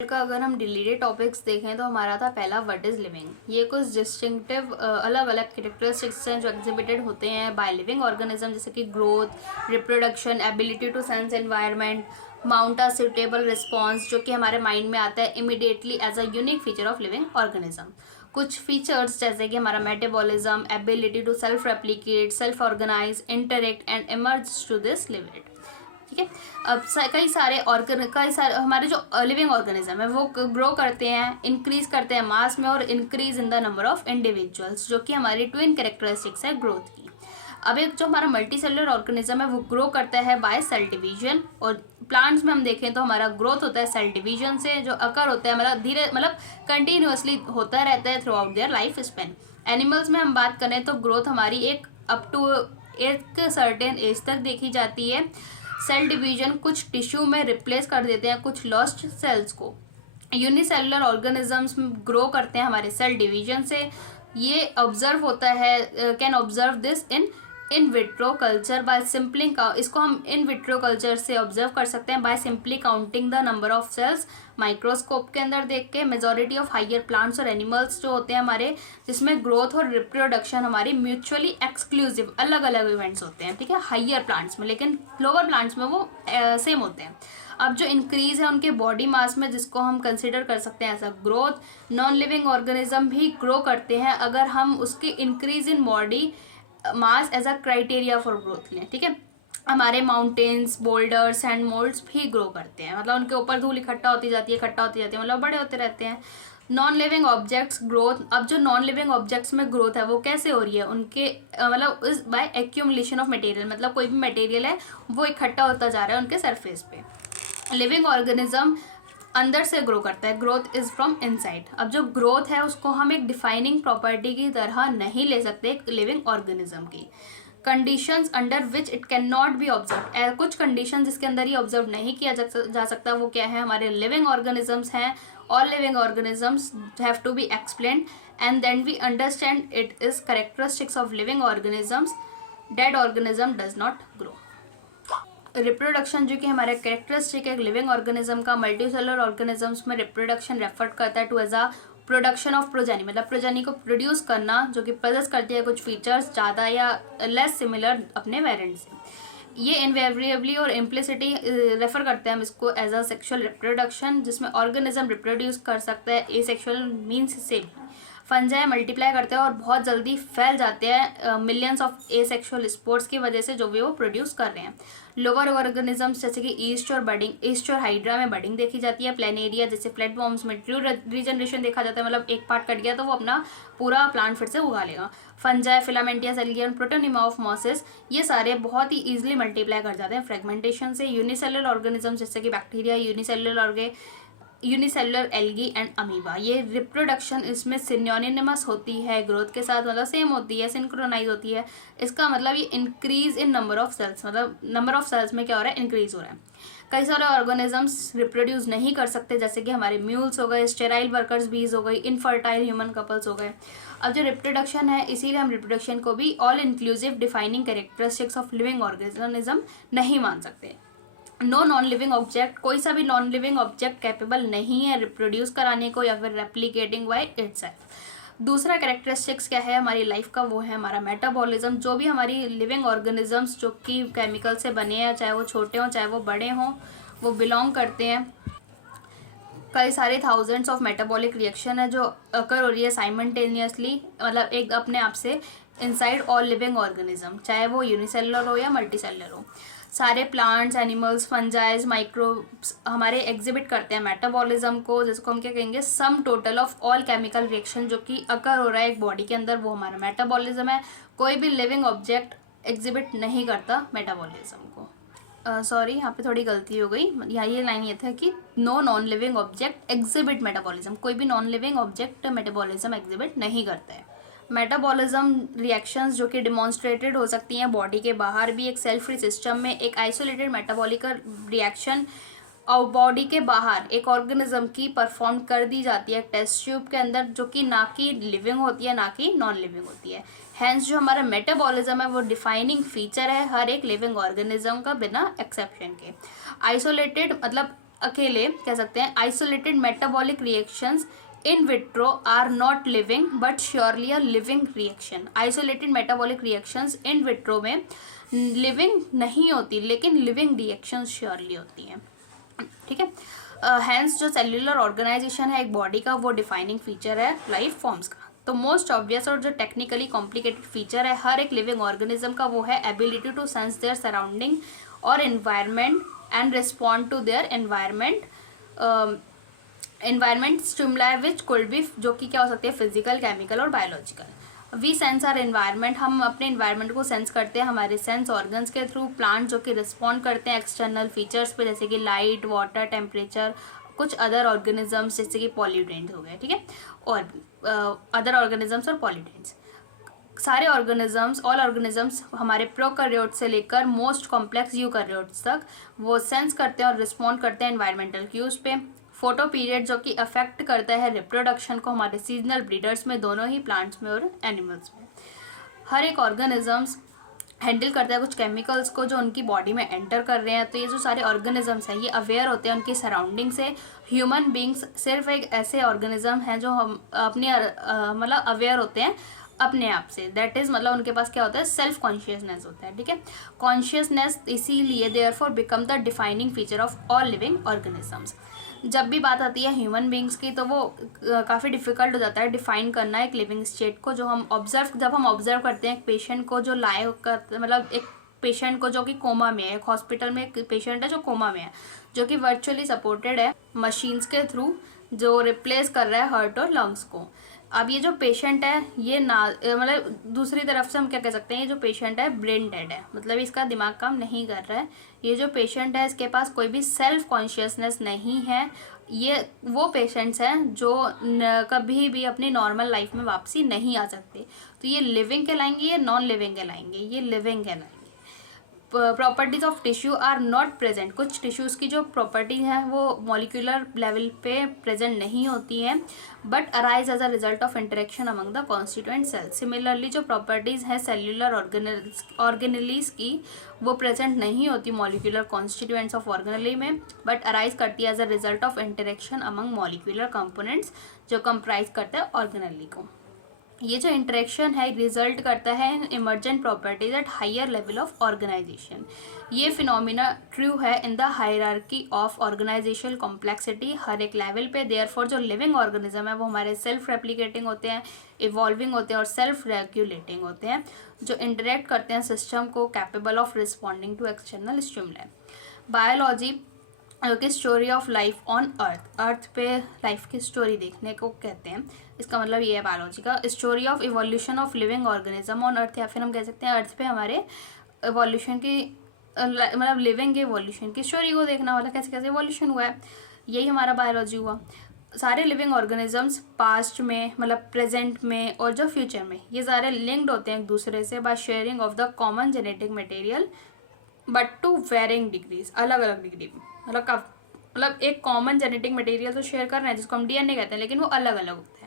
का अगर हम डिलीटेड टॉपिक्स देखें तो हमारा था पहला व्हाट इज़ लिविंग। ये कुछ डिस्टिंक्टिव अलग अलग कैरेक्टरिस्टिक्स हैं जो एग्जिबिटेड होते हैं बाय लिविंग ऑर्गेनिज्म, जैसे कि growth, reproduction, ability to sense environment, mount a suitable response, जो कि हमारे माइंड में आता है immediately as a unique feature of living organism. कुछ फीचर्स जैसे कि हमारा metabolism, ability to self replicate, self organize, interact and emerge to this livid. ठीक है। अब कई सारे हमारे जो लिविंग ऑर्गेनिज्म है वो ग्रो करते हैं, इंक्रीज करते हैं मास में और increase in the number of individuals, जो कि हमारी ट्विन कैरेक्टरिस्टिक्स है ग्रोथ की। अब एक जो हमारा मल्टी सेलुलर ऑर्गेनिज्म है वो ग्रो करता है बाय सेल डिवीजन, और प्लांट्स में हम देखें तो हमारा ग्रोथ होता है सेल डिवीजन से, जो अकर होता है मतलब कंटिन्यूअसली होता रहता है through out their life span. Animals में हम बात करें तो ग्रोथ हमारी एक अप टू एक सर्टेन एज तक देखी जाती है। सेल डिवीजन कुछ टिश्यू में रिप्लेस कर देते हैं कुछ लॉस्ट सेल्स को। यूनिसेलुलर ऑर्गेनिजम्स ग्रो करते हैं हमारे सेल डिवीजन से। ये ऑब्जर्व होता है, can observe this in vitro culture by sampling, इसको हम इन विट्रो कल्चर से ऑब्जर्व कर सकते हैं by simply counting the number of cells microscope के अंदर देख के। मेजॉरिटी ऑफ हायर प्लांट्स और एनिमल्स जो होते हैं हमारे, जिसमें ग्रोथ और रिप्रोडक्शन हमारी म्यूचुअली एक्सक्लूसिव अलग अलग इवेंट्स होते हैं, ठीक है, हायर प्लांट्स में, लेकिन लोअर प्लांट्स में वो सेम होते हैं। अब जो इंक्रीज है उनके बॉडी मास में, जिसको हम कंसिडर कर सकते हैं as a growth. Non living organism भी ग्रो करते हैं अगर हम उसकी increase in body mass as a criteria for growth लें, ठीक है। हमारे माउंटेन्स, बोल्डर्स एंड मोल्ड्स भी ग्रो करते हैं, मतलब उनके ऊपर धूल इकट्ठा होती जाती है, मतलब बड़े होते रहते हैं। नॉन लिविंग ऑब्जेक्ट्स ग्रोथ, अब जो नॉन लिविंग ऑब्जेक्ट्स में ग्रोथ है वो कैसे हो रही है, उनके मतलब इस बाय एक्यूमुलेशन ऑफ मटेरियल, मतलब कोई भी मटेरियल है वो इकट्ठा होता जा रहा है उनके सरफेस पे। लिविंग ऑर्गेनिज्म अंदर से ग्रो करता है, ग्रोथ इज फ्रॉम इनसाइड। अब जो ग्रोथ है उसको हम एक डिफाइनिंग प्रॉपर्टी की तरह नहीं ले सकते एक लिविंग ऑर्गेनिज्म की। Conditions under which it can not be observe, कुछ कंडीशन जिसके अंदर ही ऑब्जर्व नहीं किया जा सकता, वो क्या है, हमारे लिविंग ऑर्गेनिजम्स हैं। All living organisms have to be explained and then we understand it is characteristics of living organisms. Dead organism does not grow. Reproduction जो कि हमारे कैरेक्टरिस्टिक है लिविंग ऑर्गेनिज्म का, मल्टीसेलुलर ऑर्गेनिजम्स में रिप्रोडक्शन रेफर करता है to as a production of progeny, मतलब progeny को प्रोड्यूस करना, जो कि प्रोजेस करती है कुछ फीचर्स ज़्यादा या लेस सिमिलर अपने वेरिएंट से। ये इनवेरिएबली और इम्प्लिसिटी रेफर करते हैं हम इसको एज अ सेक्सुअल रिप्रोडक्शन, जिसमें ऑर्गेनिज्म रिप्रोड्यूस कर सकता है एसेक्सुअल मीन्स से। फंजाई मल्टीप्लाई करते हैं और बहुत जल्दी फैल जाते हैं मिलियंस ऑफ एसेक्सुअल स्पोर्स की वजह से, जो भी वो प्रोड्यूस कर रहे हैं। लोअर ऑर्गेनिजम्स जैसे कि ईस्ट और हाइड्रा में बडिंग देखी जाती है। प्लेनेरिया जैसे फ्लैटवॉर्म्स में ट्रू रीजनरेशन देखा जाता है, मतलब एक पार्ट कट गया तो वो अपना पूरा प्लांट फिर से उगा लेगा। फंजाई, फिलामेंटिया, एल्गियन, प्रोटोनिमा ऑफ मॉसेस, ये सारे बहुत ही ईजिली मल्टीप्लाई कर जाते हैं फ्रेगमेंटेशन से। यूनिसेलुलर ऑर्गेनिजम्स जैसे कि bacteria, unicellular algae and amoeba, ये रिप्रोडक्शन इसमें सिनोनिमस होती है ग्रोथ के साथ, मतलब सेम होती है, सिंक्रोनाइज होती है। इसका मतलब ये increase in number of cells, मतलब नंबर ऑफ सेल्स में क्या हो रहा है, इंक्रीज हो रहा है। कई सारे ऑर्गेनिजम्स रिप्रोड्यूस नहीं कर सकते, जैसे कि हमारे म्यूल्स हो गए, स्टेराइल वर्कर्स बीज हो गई, इनफर्टाइल ह्यूमन कपल्स हो गए। अब जो रिप्रोडक्शन है, इसीलिए हम रिप्रोडक्शन को भी all inclusive defining characteristics of living organism नहीं मान सकते। नो नॉन लिविंग ऑब्जेक्ट, कोई सा भी नॉन लिविंग ऑब्जेक्ट कैपेबल नहीं है रिप्रोड्यूस कराने को या फिर रेप्लिकेटिंग बाय इटसेल्फ। दूसरा कैरेक्टरिस्टिक्स क्या है हमारी लाइफ का, वो है हमारा मेटाबॉलिज्म। जो भी हमारी लिविंग ऑर्गेनिजम्स जो कि केमिकल से बने हैं, चाहे वो छोटे हों चाहे वो बड़े हों, वो बिलोंग करते हैं कई सारे थाउजेंड्स ऑफ मेटाबॉलिक रिएक्शन है जो अकर हो रही है साइमल्टेनियसली, मतलब एक अपने आप से इनसाइड ऑल लिविंग ऑर्गेनिज्म, चाहे वो यूनिसेलुलर हो या मल्टीसेलुलर हो। सारे प्लांट्स, एनिमल्स, फंजाइज, माइक्रोब्स हमारे एग्जिबिट करते हैं मेटाबॉलिज्म को, जिसको हम क्या कहेंगे, sum total of all chemical reaction जो कि अकर हो रहा है एक बॉडी के अंदर, वो हमारा मेटाबॉलिज्म है। कोई भी लिविंग ऑब्जेक्ट एग्जिबिट नहीं करता मेटाबॉलिज्म को। सॉरी यहाँ पे थोड़ी गलती हो गई, यहाँ ये लाइन ये था कि no non living object exhibit metabolism, कोई भी non living object metabolism exhibit नहीं करता है। मेटाबॉलिज्म रिएक्शंस जो कि डिमॉन्स्ट्रेटेड हो सकती हैं बॉडी के बाहर भी, एक सेल फ्री सिस्टम में एक आइसोलेटेड मेटाबॉलिकल रिएक्शन और बॉडी के बाहर एक ऑर्गेनिज्म की परफॉर्म कर दी जाती है टेस्ट ट्यूब के अंदर, जो कि ना कि लिविंग होती है ना कि नॉन लिविंग होती है। हैंस जो हमारा मेटाबॉलिज्म है वो डिफाइनिंग फीचर है हर एक लिविंग ऑर्गेनिज्म का बिना एक्सेप्शन के। आइसोलेटेड मतलब अकेले कह सकते हैं isolated metabolic reactions in vitro are not living but surely a living reaction. Isolated metabolic reactions in vitro में लिविंग नहीं होती लेकिन लिविंग रिएक्शंस श्योरली होती हैं, ठीक है। हैंस जो सेल्यूलर ऑर्गेनाइजेशन है एक बॉडी का, वो डिफाइनिंग फीचर है लाइफ फॉर्म्स का। तो मोस्ट ऑब्वियस और जो टेक्निकली कॉम्प्लिकेटेड फीचर है हर एक लिविंग ऑर्गेनिज्म का, वो है ability to sense their surrounding और environment and respond to their environment stimuli which could be, जो कि क्या हो सकती है फिजिकल, केमिकल और biological. We sense our environment, हम अपने एनवायरनमेंट को सेंस करते हैं हमारे सेंस ऑर्गन्स के थ्रू। प्लांट जो कि रिस्पॉन्ड करते हैं एक्सटर्नल फीचर्स पे, जैसे कि लाइट, वाटर, टेम्परेचर, कुछ अदर ऑर्गेनिजम्स जैसे कि पॉल्यूटेंट्स हो गए, ठीक है, और अदर ऑर्गेनिजम्स और पॉल्यूटेंट्स। सारे ऑर्गेनिजम्स, ऑल ऑर्गेनिजम्स हमारे प्रोकैरियोट से लेकर मोस्ट कॉम्प्लेक्स यूकैरियोट्स तक वो सेंस करते हैं और रिस्पॉन्ड करते हैं एनवायरमेंटल क्यूज पे। फोटो पीरियड जो कि अफेक्ट करता है रिप्रोडक्शन को हमारे सीजनल ब्रीडर्स में, दोनों ही प्लांट्स में और एनिमल्स में। हर एक ऑर्गेनिजम्स हैंडल करता है कुछ केमिकल्स को जो उनकी बॉडी में एंटर कर रहे हैं। तो ये जो सारे ऑर्गेनिजम्स हैं ये अवेयर होते हैं उनकी सराउंडिंग से। ह्यूमन बींग्स सिर्फ एक ऐसे ऑर्गेनिज्म हैं जो हम अपने मतलब अवेयर होते हैं अपने आप से, दैट इज़ मतलब उनके पास क्या होता है, सेल्फ कॉन्शियसनेस होता है, ठीक है। कॉन्शियसनेस इसीलिए therefore become the defining feature of all living organisms. जब भी बात आती है ह्यूमन बींग्स की तो वो काफ़ी डिफिकल्ट हो जाता है डिफाइन करना एक लिविंग स्टेट को। जब हम ऑब्जर्व करते हैं एक पेशेंट को जो मतलब एक पेशेंट को जो कि कोमा में है, एक हॉस्पिटल में एक पेशेंट है जो कोमा में है, जो कि वर्चुअली सपोर्टेड है मशीन्स के थ्रू, जो रिप्लेस कर रहा है हार्ट और लंग्स को। अब ये जो पेशेंट है ये ना मतलब दूसरी तरफ से हम क्या कह सकते हैं, ये जो पेशेंट है ब्रेन डेड है, मतलब इसका दिमाग काम नहीं कर रहा है। ये जो पेशेंट है इसके पास कोई भी सेल्फ कॉन्शियसनेस नहीं है। ये वो पेशेंट्स हैं जो कभी भी अपनी नॉर्मल लाइफ में वापसी नहीं आ सकते। तो ये लिविंग कहलाएंगे, ये नॉन लिविंग कहलाएंगे, ये लिविंग कहलाएंगे। Properties of tissue are not present, कुछ टिश्यूज़ की जो प्रॉपर्टी है वो मॉलिक्यूलर लेवल पे प्रेजेंट नहीं होती हैं, but arise as a result of interaction among the constituent cells. Similarly जो प्रॉपर्टीज़ हैं सेल्यूलर ऑर्गेनेलीज की वो प्रेजेंट नहीं होती मॉलिक्यूलर कॉन्स्टिट्यूएंट्स ऑफ ऑर्गेनेली में, बट अराइज करती है as a result of interaction among molecular components जो कंप्राइज करते हैं ऑर्गेनेली को। ये जो इंटरेक्शन है रिजल्ट करता है emergent properties at higher level of organisation. ये फिनोमिना ट्रू है in the hierarchy of organisational complexity, हर एक लेवल पे। देयरफॉर जो लिविंग ऑर्गेनिज्म है वो हमारे सेल्फ रेप्लिकेटिंग होते हैं, इवॉल्विंग होते हैं और सेल्फ रेगुलेटिंग होते हैं, जो इंटरेक्ट करते हैं सिस्टम को, capable of responding to external stimuli. Biology की story of life on earth पे लाइफ की स्टोरी देखने को कहते हैं। इसका मतलब ये है बायोलॉजी का story of evolution of living organism on earth, या फिर हम कह सकते हैं अर्थ पे हमारे इवोल्यूशन की मतलब लिविंग इवोल्यूशन की स्टोरी को देखना, वाला कैसे कैसे इवोल्यूशन हुआ है, यही हमारा बायोलॉजी हुआ। सारे लिविंग ऑर्गेनिजम्स पास्ट में मतलब प्रेजेंट में और जो फ्यूचर में ये सारे लिंक्ड होते हैं एक दूसरे से by sharing of the common genetic material but to varying degrees, अलग अलग डिग्री मतलब एक कॉमन जेनेटिक मटेरियल तो शेयर कर रहे हैं जिसको हम डीएनए कहते हैं, लेकिन वो अलग अलग होते हैं।